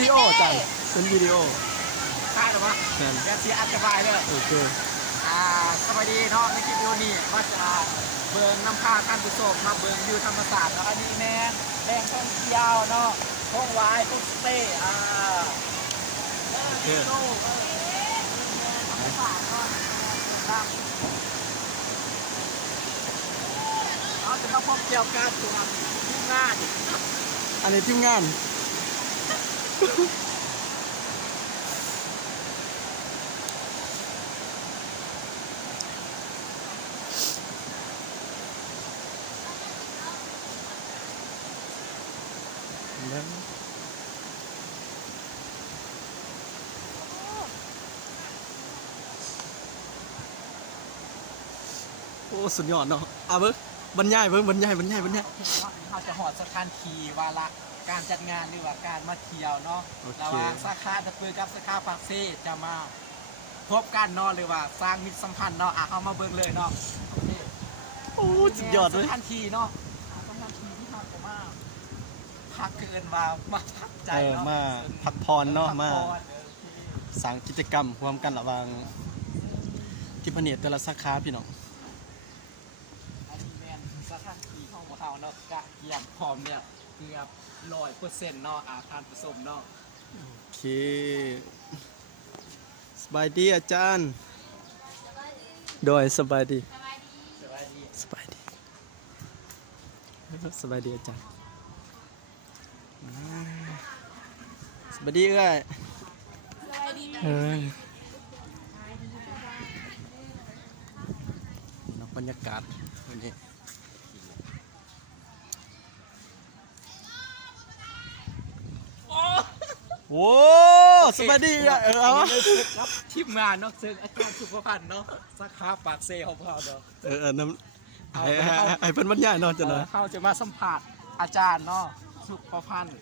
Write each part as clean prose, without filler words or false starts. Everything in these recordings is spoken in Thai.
ดีโอจังเป็นวิดีโอใช่หรือเปล่าเดี๋ยวเสียอธิบายเลยโอเคสวัสดีเนาะในคลิปวิดีโอนี้ว่าจะเบิ่งน้ำพาท่านผู้ชมมาเบิ่งวิวธรรมศาสตร์แล้วอันนี้แม่แดงท่องเที่ยวเนาะท่องไวายท่องสเตย์ธรรมศาสตร์เนาะเราจะมาพบเกี่ยวกับตัวทีมงานอันนี้ทีมงานโอ้สุดยอดเนาะเบิ้งบรรยายเบิ้งบรรยายเขาจะหอดสถานที่วาระการจัดงานหรือว่าการมาเที่ยวเนาะระหว่างสาขาตะปือกับสาขาปากเซ่จะมาพบกันเนาะหรือว่าสร้างมิตรสัมพันธ์เนาะเอามาเบิ้งเลยเนาะโอ้สุดยอดเลยสถานที่เนาะสถานที่ที่เขาจะมาพักเกินมาพักใจเนาะมาพักผ่อนเนาะมาสร้างกิจกรรมร่วมกันระหว่างที่พเนตรแต่ละสาขาพี่น้องอันนี้แมนสถานที่ของพวกเขาเนาะกะเกี่ยมพร้อมเนี่ยเกือบ100%เนาะอาคารผสมเนาะโอเคสบายดีอาจารย์โดยสบายดีสบายดีอาจารย์สบายดีเอ้ยนักบรรยากาศวันนี้โอ้สบายดีเอาครับทีมงานเนาะซึ่งอาจารย์สุภพันธ์เนาะสาขาปากเซ่ของเราเนาะน้ำไอ้เพิ่นบรรยายเนาะจ้ะเนาะเขาจะมาสัมผัสอาจารย์เนาะสุภพันธ์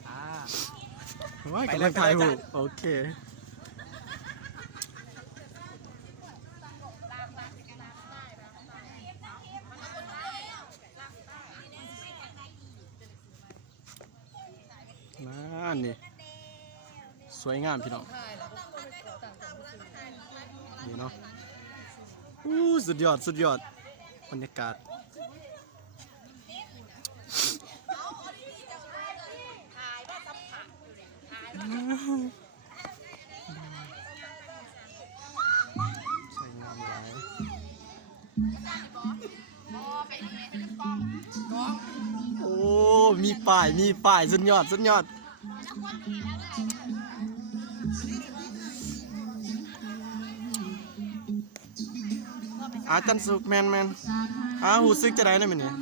ไปเลยถ่ายรูปโอเคนี่สวยงามพี่น้องนี่เนาะสุดยอดบรรยากาศสวยงามหลายโอ้มีป้ายสุดยอดอาจารย์สุกแมนหูซึกจะได้ไหมเนี่ย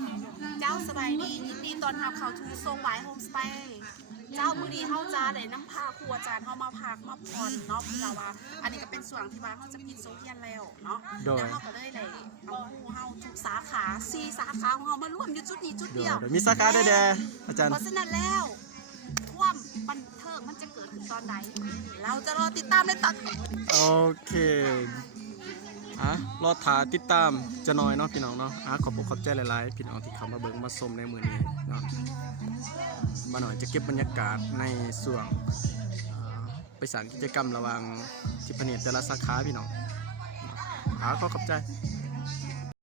เจ้าสบายดียินดีตอนรับเขาทูทรงหวายโฮมสเตย์เจ้ามือดีเข้าจ้าเลยน้ำพาครูอาจารย์เข้ามาพักมาผ่อนเนาะเราว่าอันนี้ก็เป็นส่วนที่ว่าเขาจะปิดโซเชียลแล้วเนาะแล้วเขาก็เลยเลยเอาผู้เข้าทุกสาขา4 สาขาของเขามาร่วมอยู่จุดนี้จุดเดียวมีสาขาได้แด่อาจารย์เพราะฉะนั้นแล้วความบันเทิงมันจะเกิดขึ้นตอนไหนเราจะรอติดตามในตอนโอเครอถาติดตามจะน้อยเนาะพี่น้องเนาะขอบใจหลายๆพี่น้องที่เข้ามาเบิ่งมาชมในมื้อนี้เนาะมาหน่อยจะเก็บบรรยากาศในส่วนไปสร้างกิจกรรมระหว่างที่พเนตรแต่ละสาขาพี่น้องขอบใจ